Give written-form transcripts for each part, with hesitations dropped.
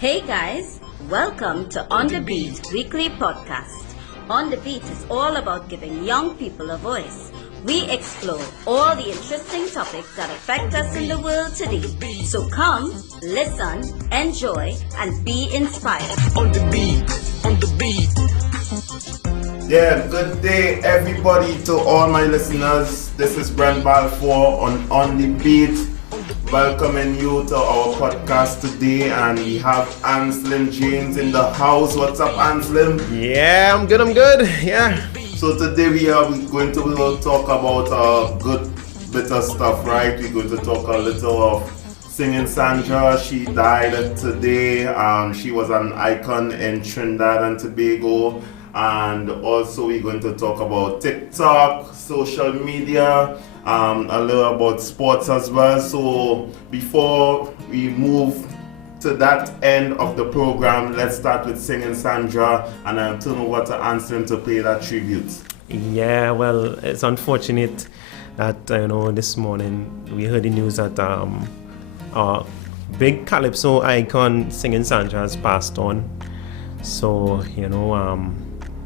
Hey guys, welcome to On the Beat weekly podcast. On the Beat is all about giving young people a voice. We explore all the interesting topics that affect us in the world today. So come, listen, enjoy, and be inspired. On the beat, on the beat. Yeah, good day everybody to all my listeners. This is Brent Balfour on the Beat. Welcoming you to our podcast today, and we have Anselm James in the house. What's up, Anselm? Yeah, I'm good. Yeah. So today we are going to talk about a good bit of stuff, right? We're going to talk a little of Singing Sandra. She died today. She was an icon in Trinidad and Tobago. And also we're going to talk about TikTok, social media, a little about sports as well. So before we move to that end of the program, let's start with Singing Sandra, and I'll turn over to Anselm to pay that tribute. Yeah, well, it's unfortunate that, this morning we heard the news that our big Calypso icon Singing Sandra has passed on. So,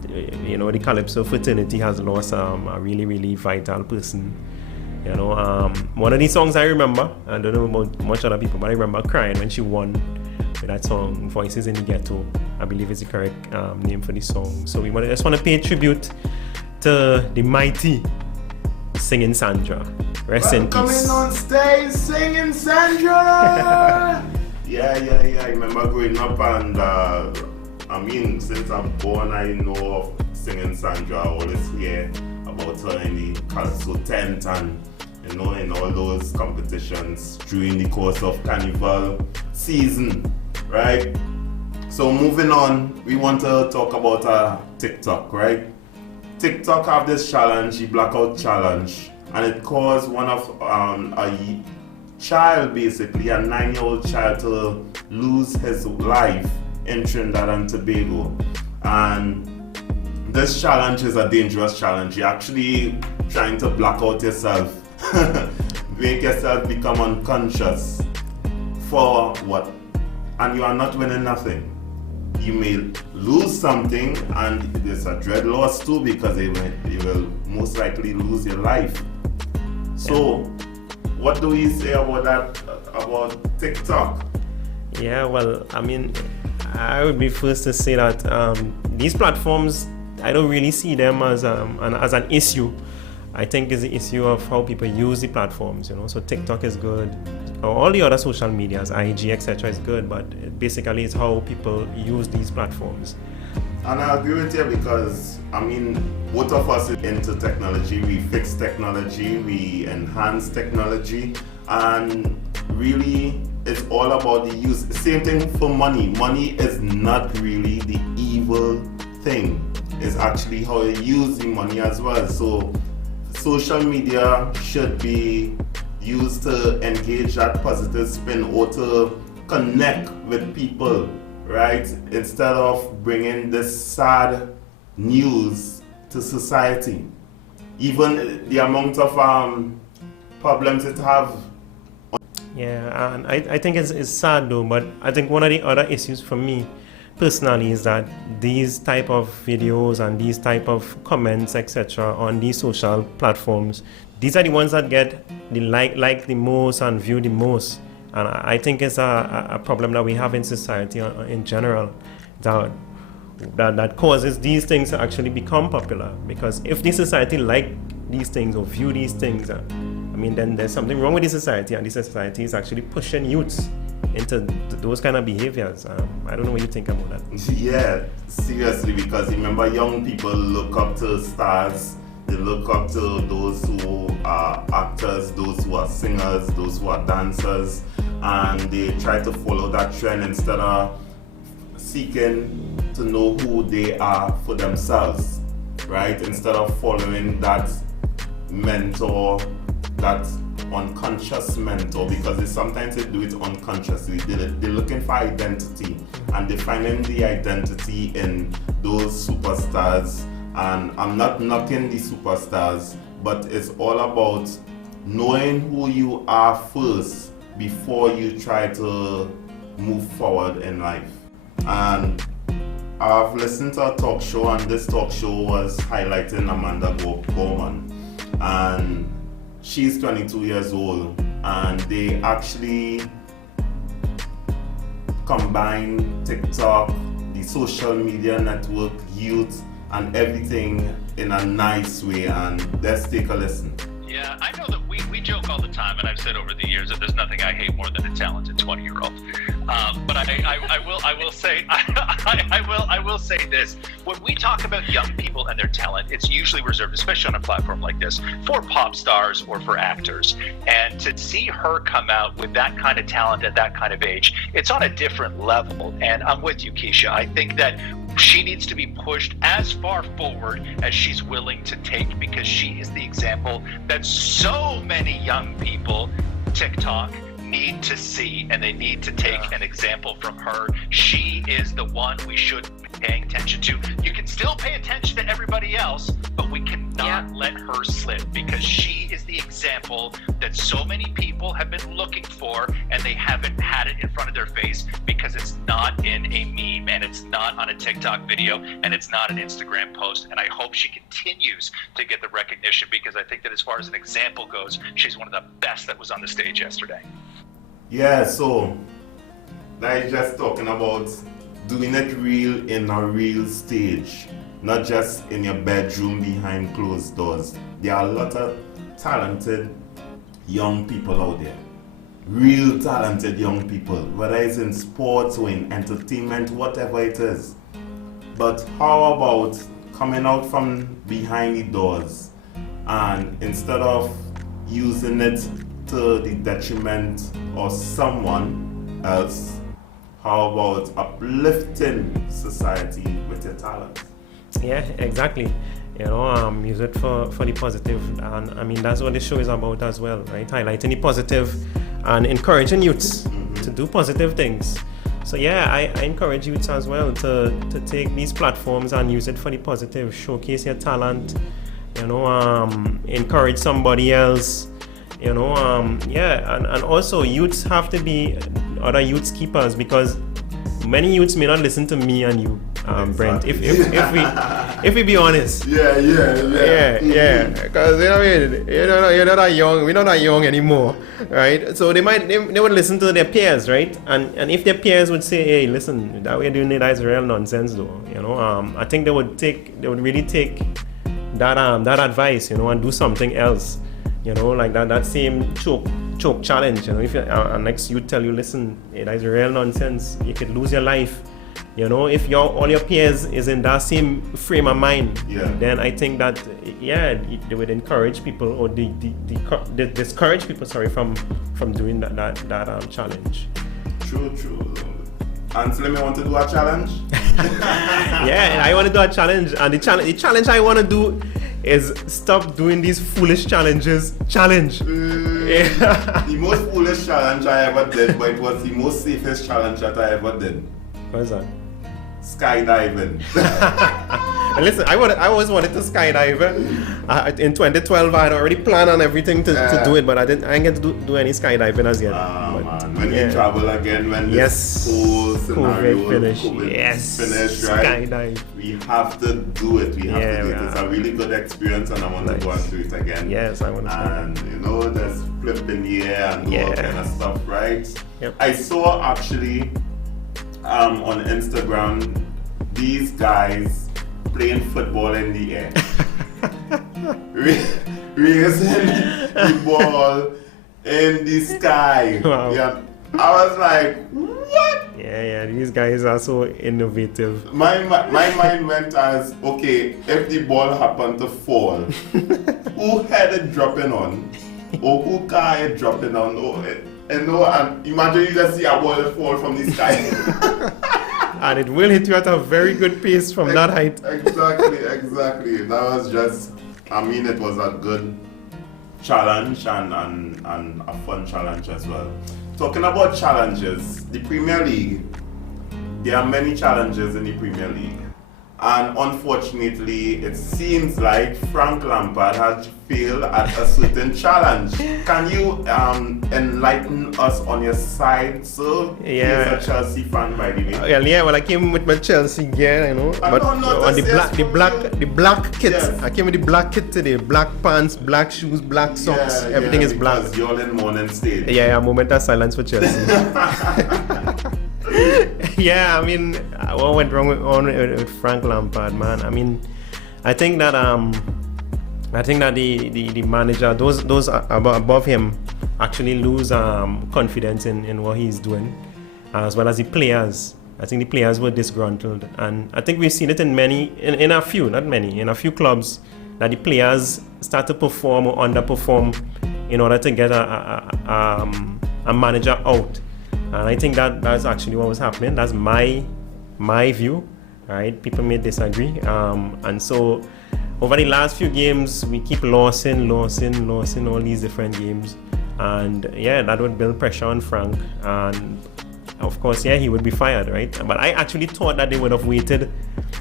the Calypso fraternity has lost a really, really vital person. One of these songs I remember, I don't know about much other people, but I remember crying when she won with that song, Voices in the Ghetto. I believe is the correct name for the song. So we just want to pay tribute to the mighty Singing Sandra. Rest in peace. Coming on stage, Singing Sandra! Yeah. I remember growing up, and since I'm born, I know of Singing Sandra. I always hear about her in the Calypso tent and in all those competitions during the course of Carnival season, right? So moving on, we want to talk about TikTok, right? TikTok have this challenge, the blackout challenge, and it caused one of a child, basically a 9-year-old child, to lose his life in Trinidad and Tobago. And this challenge is a dangerous challenge. You're actually trying to black out yourself, make yourself become unconscious for what? And you are not winning nothing. You may lose something, and there's a dread loss too, because you will most likely lose your life. So, what do we say about that, about TikTok? Yeah, well, I would be first to say that these platforms, I don't really see them as an issue. I think it's the issue of how people use the platforms, So TikTok is good. All the other social medias, IG, etc. is good, but basically it's how people use these platforms. And I agree with you because, both of us are into technology. We fix technology, we enhance technology, and really it's all about the use. Same thing for money. Money is not really the evil thing. It's actually how you use the money as well. So social media should be used to engage that positive spin or to connect with people, right? Instead of bringing this sad news to society. Even the amount of problems it have. Yeah, and I think it's sad though, but I think one of the other issues for me personally is that these type of videos and these type of comments, etc. on these social platforms, these are the ones that get the like the most and view the most. And I think it's a problem that we have in society in general that causes these things to actually become popular. Because if the society like these things or view these things, then there's something wrong with the society, and the society is actually pushing youths into those kind of behaviors. I don't know what you think about that. Yeah, seriously, because remember, young people look up to stars. They look up to those who are actors, those who are singers, those who are dancers, and they try to follow that trend instead of seeking to know who they are for themselves, right? Instead of following that mentor, that unconscious mentor, because sometimes they do it unconsciously. They're looking for identity, and they're finding the identity in those superstars. And I'm not knocking the superstars, but it's all about knowing who you are first before you try to move forward in life. And I've listened to a talk show, and this talk show was highlighting Amanda Gorman, and she's 22 years old, and they actually combine TikTok, the social media network, youth, and everything in a nice way. And let's take a listen. Yeah, I know that we joke all the time, and I've said over the years that there's nothing I hate more than a talented 20-year-old. But I will say I will say this: when we talk about young people and their talent, it's usually reserved, especially on a platform like this, for pop stars or for actors. And to see her come out with that kind of talent at that kind of age, it's on a different level. And I'm with you, Keisha. I think that she needs to be pushed as far forward as she's willing to take, because she is the example that so many young people, TikTok, need to see, and they need to take an example from her. She is the one we should be paying attention to. You can still pay attention to everybody else, but we cannot let her slip, because she is the example that so many people have been looking for, and they haven't had it in front of their face because it's not in a meme, and it's not on a TikTok video, and it's not an Instagram post. And I hope she continues to get the recognition, because I think that as far as an example goes, she's one of the best that was on the stage yesterday. Yeah, so that is just talking about doing it real in a real stage, not just in your bedroom behind closed doors. There are a lot of talented young people out there, real talented young people, whether it's in sports or in entertainment, whatever it is. But how about coming out from behind the doors, and instead of using it to the detriment of someone else, how about uplifting society with your talent? Yeah, exactly. Use it for the positive, and I mean that's what this show is about as well, right? Highlighting the positive and encouraging youths to do positive things. So yeah, I encourage youths as well to take these platforms and use it for the positive. Showcase your talent, encourage somebody else. And also youths have to be other youths keepers, because many youths may not listen to me and you, Brent. If we be honest. Yeah. Because you're not that young. We're not that young anymore, right? So they would listen to their peers, right? And if their peers would say, hey, listen, that way you're doing it, that's real nonsense, though. I think they would really take that advice, and do something else. Like that same choke challenge. If next you tell you, listen, that is real nonsense, you could lose your life. If all your peers is in that same frame of mind, then I think that they would encourage people, or they discourage people, from doing that challenge. True. Ansel, me want to do a challenge? Yeah, I want to do a challenge, and the challenge I want to do is stop doing these foolish challenges. The most foolish challenge I ever did, but it was the most safest challenge that I ever did. What is that? Skydiving. Listen, I always wanted to skydive. In 2012, I had already planned on everything to do it, but I didn't get to do any skydiving as yet. Man. When we travel again, when this whole scenario finish, right? Skydive. We have to do it. We have to do it. It's a really good experience, and I want to go and do it again. Yes, I want to. And just flip in the air and do all kind of stuff, right? Yep. I saw actually on Instagram these guys playing football in the air. Raising the ball in the sky. Wow. Yeah. I was like, what? Yeah, these guys are so innovative. My mind went as, okay, if the ball happened to fall, who had it dropping on? Or who car it dropping on? And imagine you just see a ball fall from the sky. And it will hit you at a very good pace from that height. Exactly. That was just, it was a good challenge and a fun challenge as well. Talking about challenges, the Premier League, there are many challenges in the Premier League. And unfortunately, it seems like Frank Lampard has failed at a certain challenge. Can you enlighten us on your side, sir? Yeah. He's a Chelsea fan, by the way. Well, I came with my Chelsea gear, you know, but don't know, on that's the black kit. Yes. I came with the black kit today. Black pants, black shoes, black socks. Everything is black. Because you're in morning state. Yeah, moment of silence for Chelsea. Yeah, I mean, what went wrong with Frank Lampard, man? I mean, I think that the manager, those above him, actually lose confidence in what he's doing, as well as the players. I think the players were disgruntled, and I think we've seen it in a few clubs, that the players start to perform or underperform in order to get a manager out. And I think that's actually what was happening. That's my view, right? People may disagree. And so over the last few games, we keep losing all these different games. And yeah, that would build pressure on Frank. And of course, yeah, he would be fired, right? But I actually thought that they would have waited to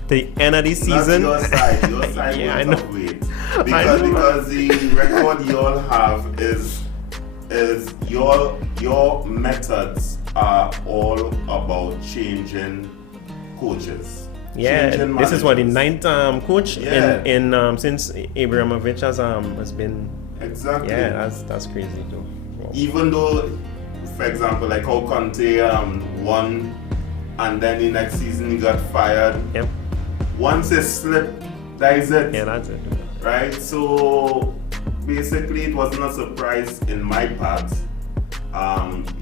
the end of the season. That's your side Yeah, would I know. have waited. I know. Because the record you all have is your methods are all about changing coaches. Yeah, Changing this is what the managers. ninth coach Yeah. in since Abramovich has been. Exactly. Yeah, that's crazy too. Wow. Even though, for example, like how Conte won, and then the next season he got fired. Yep. Once it slipped, that is it. Yeah, that's it. Right? So basically, it wasn't a surprise in my part.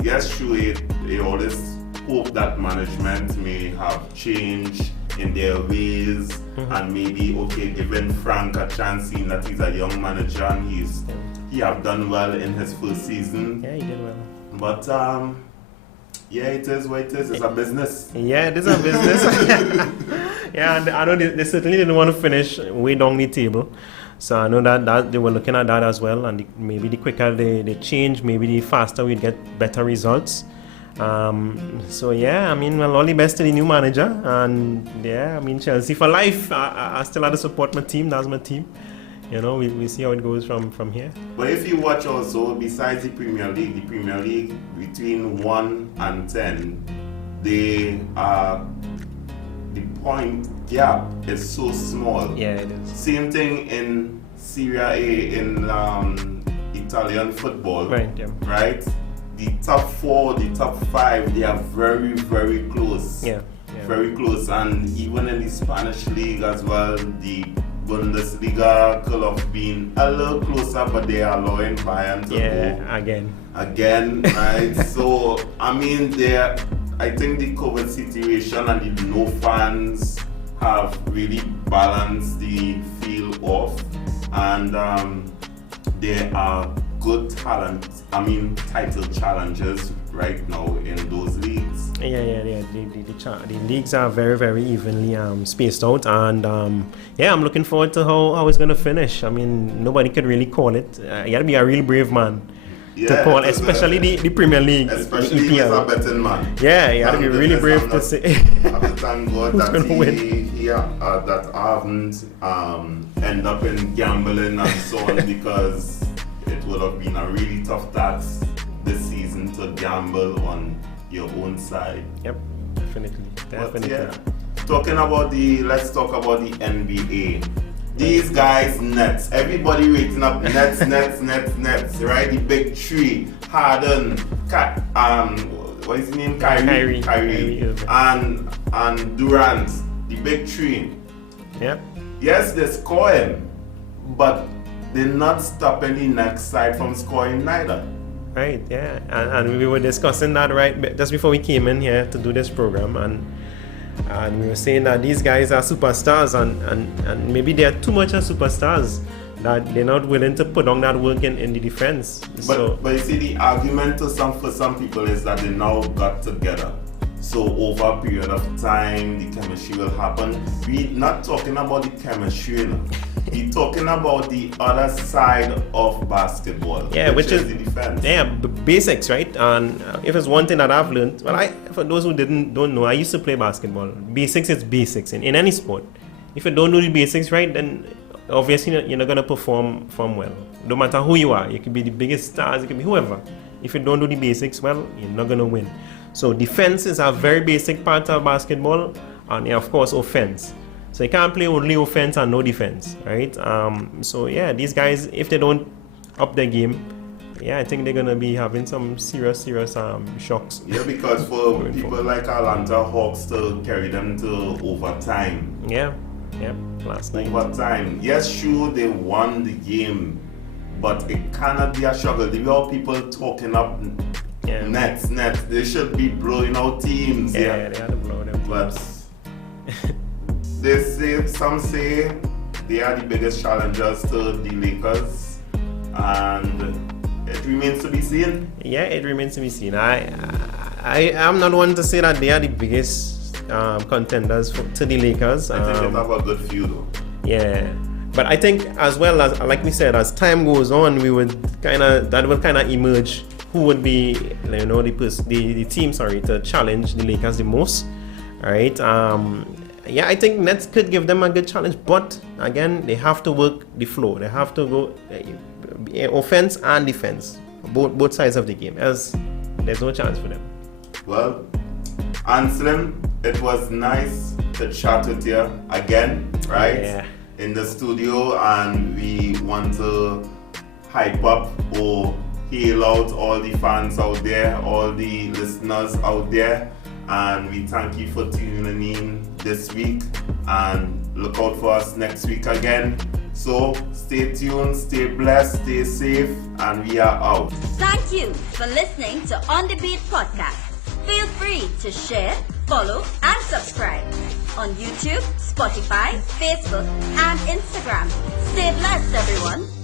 Yes, sure, they always hope that management may have changed in their ways and maybe, okay, giving Frank a chance, seeing that he's a young manager and he have done well in his first season. Yeah, he did well. But yeah, it is what it is. It's a business. Yeah, this is a business. Yeah, and I know they certainly didn't want to finish way down the table. So I know that they were looking at that as well, and maybe the quicker they change, maybe the faster we'd get better results. So yeah, I mean, well, all the best to the new manager, and yeah, I mean, Chelsea for life. I still have to support my team. That's my team. You know, we see how it goes from here. But if you watch also, besides the Premier League between 1 and 10, the point gap is so small. Yeah, it is. Same thing in Serie A, in Italian football. Right. Yeah. Right? The top 4, the top 5, they are very, very close. Yeah. Very close. And even in the Spanish league as well, the Bundesliga could have been a little closer, but they are allowing Bayern to go again, right? So I mean, I think the COVID situation and the no fans have really balanced the field off, and there are good title challenges right now in those leagues. Yeah. The leagues are very, very evenly spaced out, and I'm looking forward to how it's gonna finish. I mean, nobody could really call it. You gotta be a real brave man to call, especially the Premier League, especially the EPL. as a betting man. Yeah, you gotta be really brave to say. I have to thank God Who's that gonna win? that I haven't end up in gambling and so on, because it would have been a really tough task this season to gamble on your own side. Yep, definitely. But yeah, let's talk about the NBA. These guys, Nets. Everybody rating up Nets, right? The big three. Harden, what is his name? Kyrie, and Durant. The big three. Yep. Yes, they're scoring, but they're not stopping the next side from scoring neither. Right, yeah, and we were discussing that right just before we came in here to do this program, and we were saying that these guys are superstars, and maybe they are too much of superstars, that they're not willing to put on that work in the defense. But you see, the argument for some people is that they now got together. So over a period of time, the chemistry will happen. We're not talking about the chemistry, we're talking about the other side of basketball. Yeah, which is the defense. Yeah, basics, right? And if it's one thing that I've learned, for those who don't know, I used to play basketball. Basics is basics in any sport. if you don't do the basics right, then obviously you're not gonna perform well. No matter who you are, you could be the biggest stars, you could be whoever. If you don't do the basics well, you're not gonna win. So defense is a very basic part of basketball, and yeah, of course offense. So you can't play only offense and no defense, right? So yeah, these guys, if they don't up their game, yeah, I think they're gonna be having some serious shocks. Yeah, because for people like Atlanta Hawks to carry them to overtime. Yeah, last night. Overtime. Yes, sure, they won the game, but it cannot be a struggle. The way people talking up nets. They should be blowing out teams. Yeah, they had to blow them. But some say they are the biggest challengers to the Lakers, and it remains to be seen. Yeah, it remains to be seen. I'm not one to say that they are the biggest contenders to the Lakers. I think they have a good few though. Yeah, but I think as well as, like we said, as time goes on, that will kind of emerge who would be, the team to challenge the Lakers the most. All right. Yeah, I think Nets could give them a good challenge, but again, they have to work the flow. They have to go offense and defense, both sides of the game, else there's no chance for them. Well, Anselm, it was nice to chat with you again, right? Yeah. In the studio, and we want to hype up or hail out all the fans out there, all the listeners out there, and we thank you for tuning in this week, and look out for us next week again. So stay tuned, stay blessed, stay safe, and we are out. Thank you for listening to On The Beat podcast. Feel free to share, follow, and subscribe on YouTube, Spotify, Facebook, and Instagram. Stay blessed, everyone.